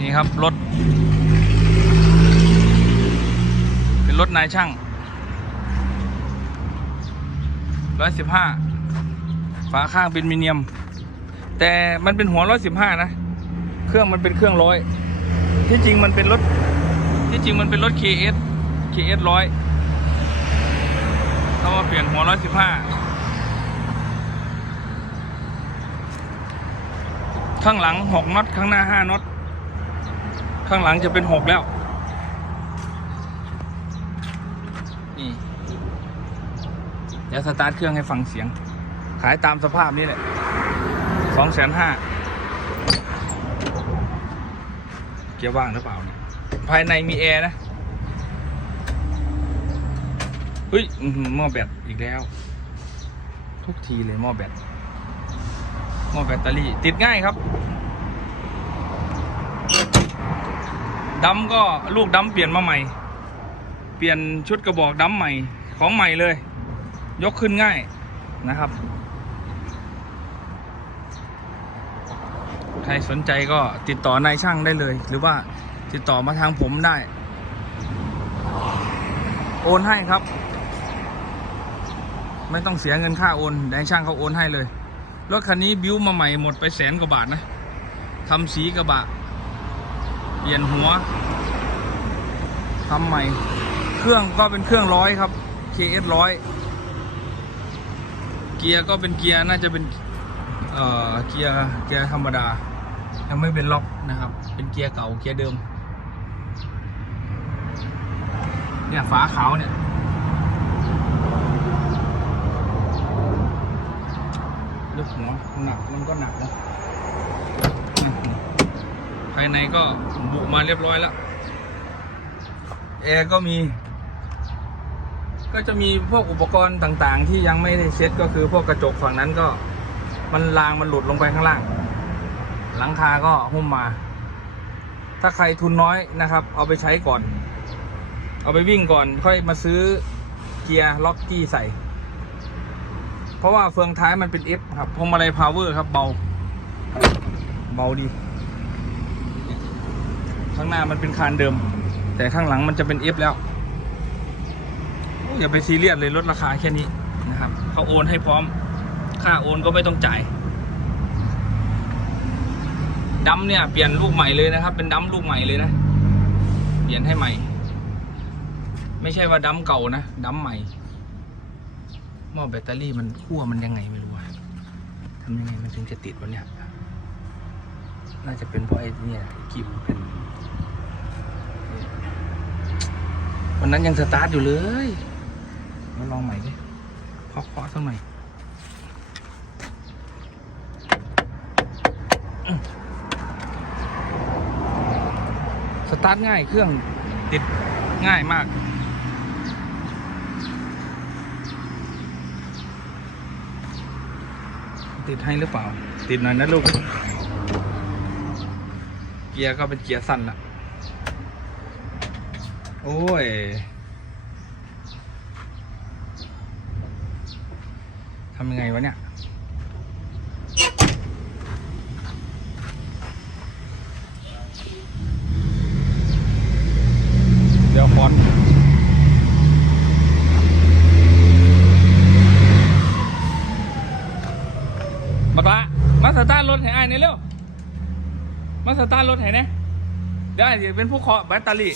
นี่ครับรถ เป็นรถนายช่างร้อยสิบห้าฝาข้างเป็นมิเนียม แต่มันเป็นหัวร้อยสิบห้านะ เครื่องมันเป็นเครื่องร้อยที่จริงมันเป็นรถที่จริงมันเป็นรถ KS KS ร้อยเรามาเปลี่ยนหัวร้อยสิบห้าข้างหลังหกน็อตข้างหน้าห้าน็อต ข้างหลังจะเป็นหกแล้ว นี่ เดี๋ยวสตาร์ทเครื่องให้ฟังเสียง ขายตามสภาพนี้แหละสองแสนห้าเกียร์ว่างหรือเปล่าเนี่ยภายในมีแอร์นะเฮ้ยอื้อหือหม้อแบตอีกแล้ว ทุกทีเลยหม้อแบตหม้อแบตเตอรี่ ติดง่ายครับ ดัมก็ลูกดัมเปลี่ยนมาใหม่ เปลี่ยนชุดกระบอกดัมใหม่ของใหม่เลย ยกขึ้นง่ายนะครับ ใครสนใจก็ติดต่อนายช่างได้เลย หรือว่าติดต่อมาทางผมได้ โอนให้ครับ ไม่ต้องเสียเงินค่าโอนนายช่างเขาโอนให้เลยรถคันนี้บิวมาใหม่หมดไปแสนกว่าบาทนะทำสีกระบะ เปลี่ยนหัวทำใหม่ เครื่องก็เป็นเครื่องร้อยครับ KS ร้อยเกียร์ก็เป็นเกียร์น่าจะเป็นเอ่อเกียร์เกียร์ธรรมดายังไม่เป็นล็อกนะครับ เป็นเกียร์เก่าเกียร์เดิม เนี่ยฝาขาวเนี่ยยกหัวหนักมันก็หนักนะภายในก็ บุมาเรียบร้อยแล้ว แอร์ก็มี ก็จะมีพวกอุปกรณ์ต่างๆ ที่ยังไม่ได้เซ็ตก็คือพวกกระจกฝั่งนั้นก็ มันรางมันหลุดลงไปข้างล่าง หลังคาก็หุ้มมา ถ้าใครทุนน้อยนะครับ เอาไปใช้ก่อน เอาไปวิ่งก่อนค่อยมาซื้อเกียร์ล็อกกี้ใส่ เพราะว่าเฟืองท้ายมันเป็น F ครับพวงมาลัยพาวเวอร์ครับเบา เบาดี ข้างหน้ามันเป็นคานเดิม แต่ข้างหลังมันจะเป็น F แล้วอย่าไปซีเรียสเลยลดราคาแค่นี้นะครับเขาโอนให้พร้อม ค่าโอนก็ไม่ต้องจ่ายดัมเนี่ยเปลี่ยนลูกใหม่เลยนะครับ เป็นดัมลูกใหม่เลยนะ เปลี่ยนให้ใหม่ ไม่ใช่ว่าดัมเก่านะดัมใหม่หม้อแบตเตอรี่มันขั้วมันยังไงไม่รู้ทำยังไงมันถึงจะติดวะเนี่ย น่าจะเป็นเพราะไอ้เนี่ยกิมเป็น วันนั้นยังสตาร์ทอยู่เลยเราลองใหม่ดิเคาะเคาะสักหน่อยสตาร์ทง่ายเครื่องติดง่ายมากติดให้หรือเปล่า ติดหน่อยนะลูก กียร์ก็เป็นเกียร์สั้นละโอ้ย ทำยังไงวะเนี่ย เดี๋ยวฟอนต์บักละมาสตาร์ทรถให้อายนี่ยเร็ว มาสตาร์ทรถให้เนี่ยเดี๋ยวอายจะเป็นผู้เคาะแบตเตอรี่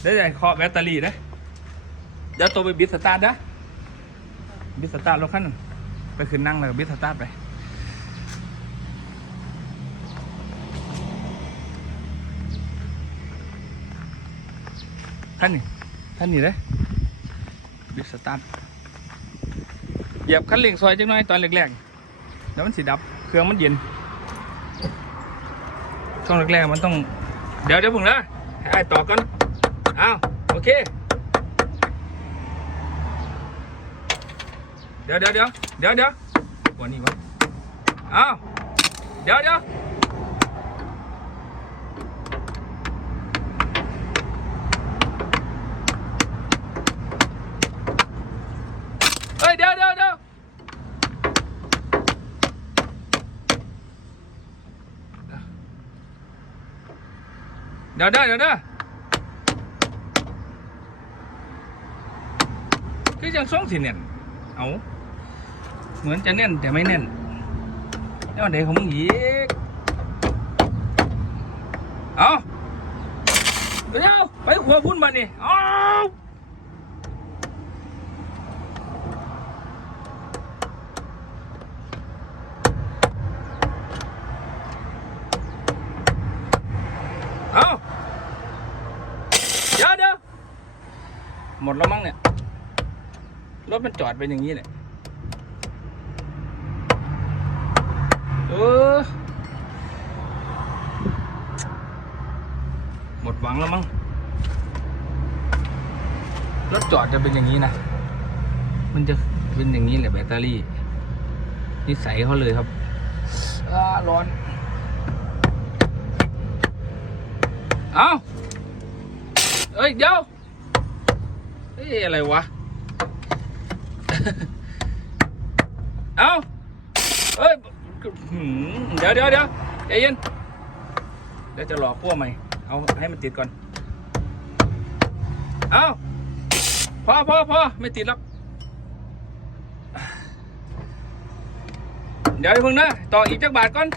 เดี๋ยวจะเคาะแบตเตอรี่นะเดี๋ยวตัวไปบิดสตาร์ทนะบิดสตาร์ทรถคันนั้นไปขึ้นนั่งแล้วบิดสตาร์ทไปท่านนี่ท่านนี่เลยบิดสตาร์ทเหยียบคันเร่งซอยจังน้อยตอนแรกๆแล้วมันสิดับ เครื่องมันเย็น ช่วงแรกๆมันต้อง เดี๋ยวเดี๋ยวผมนะให้อ้ต่อก่อนอ้าวโอเค เดี๋ยวเดี๋ยวเดี๋ยวเดี๋ยวเดี๋ยววันนี้วะอ้าวเดี๋ยวเดี๋ยวเฮ้ยเดี๋ยวเดี๋ยวเดี๋ยว เดี๋ยวเด้อเดี๋ยวเด้อคือยังส่งสิเน่นเอาเหมือนจะแน่นแต่ไม่แน่นแล้วเดี๋ยวของมึงอีกเอาเดี๋ยวไปขัวพุ่นมานี่อาเอาเดี๋ยวเดี๋ยวหมดแล้วมั้งเนี่ย รถมันจอดเป็นอย่างนี้แหละเออหมดหวังแล้วมั้งรถจอดจะเป็นอย่างนี้นะ มันจะเป็นอย่างนี้แหละแบตเตอรี่ นิสัยเขาเลยครับอาร้อน เอาเอ้ย เดี๋ยวเอ้ยอะไรวะ เอาเอ้ยเดี๋ยวเดี๋ยวเดี๋ยวใจเย็นเดี๋ยวจะหลอกพวกใหม่ เอาให้มันติดก่อน เอาพอพอพอไม่ติดแล้วเดี๋ยวเพิ่งนะ ต่ออีกจักบาทก่อน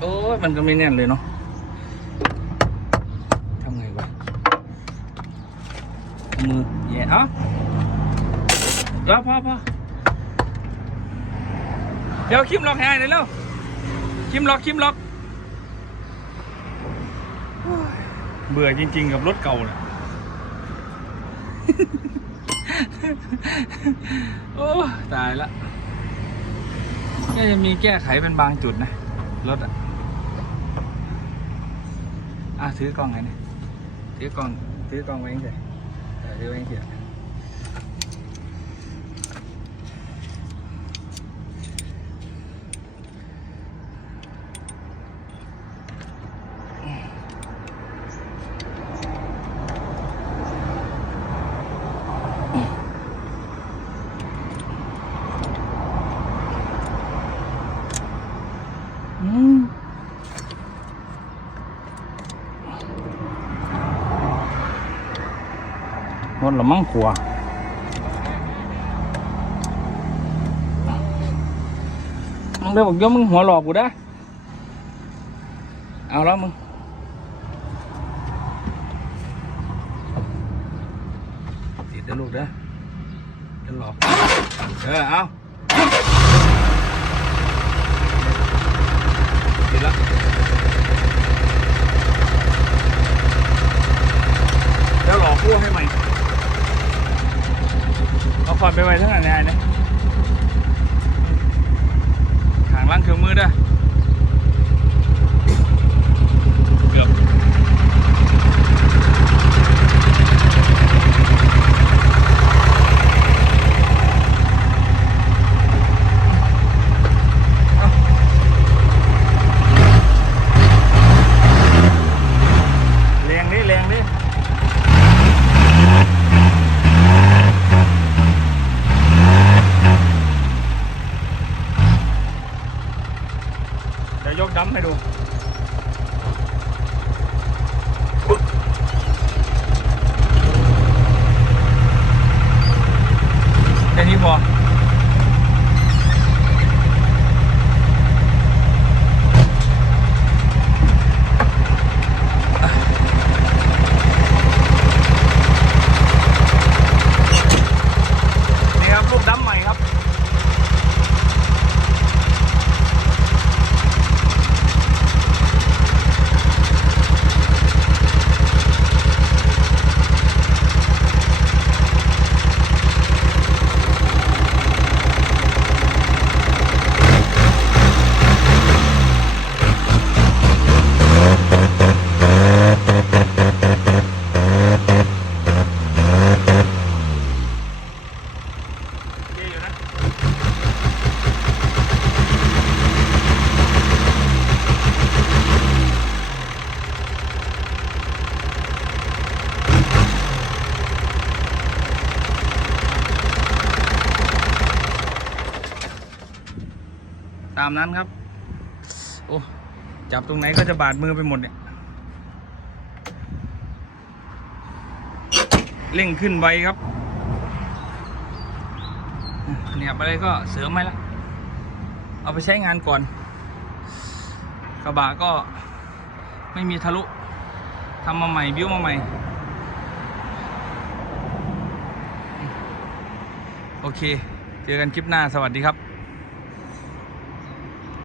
โอ้ยมันก็ไม่แน่นเลยเนาะทำไงวะมือแย่เอ้าเดี๋ยวพอพอเดี๋ยวคิมล็อกให้หน่อยเร็วคิมล็อกคิมล็อก เบื่อจริง ๆ กับรถเก่าน่ะโอ้ยตายละก็จะมีแก้ไขเป็นบางจุดนะรถอะ อะถือกล้องไงเนี่ยถือกล้องถือกล้องไว้ยังไงเออถือไว้ยังไงอืมหมดละมั่งขัวมึงเดี๋ยวบอกเดี๋ยวมึงหัวหลอกกูได้เอาแล้วมึงติดเด้อลูกเด้อจะหลอกเออเอาติดละเดี๋ยวหลอกพวกให้ใหม่ คอนไปไว้ทั้งนั้นไอ้เนี่ยขางล่างเครื่องมือเด้อเกือบแรงดิแรงดิ เดี๋ยวยกดัมให้ดู แค่นี้พอ นี่ครับลูก ดำใหม่ครับ ตามนั้นครับโอ้จับตรงไหนก็จะบาดมือไปหมดเนี่ยเร่งขึ้นไวครับเนี่ยอะไรก็เสริมให้ละเอาไปใช้งานก่อน กระบะก็ไม่มีทะลุทำมาใหม่ บิ้วมาใหม่ โอเค เจอกันคลิปหน้าสวัสดีครับ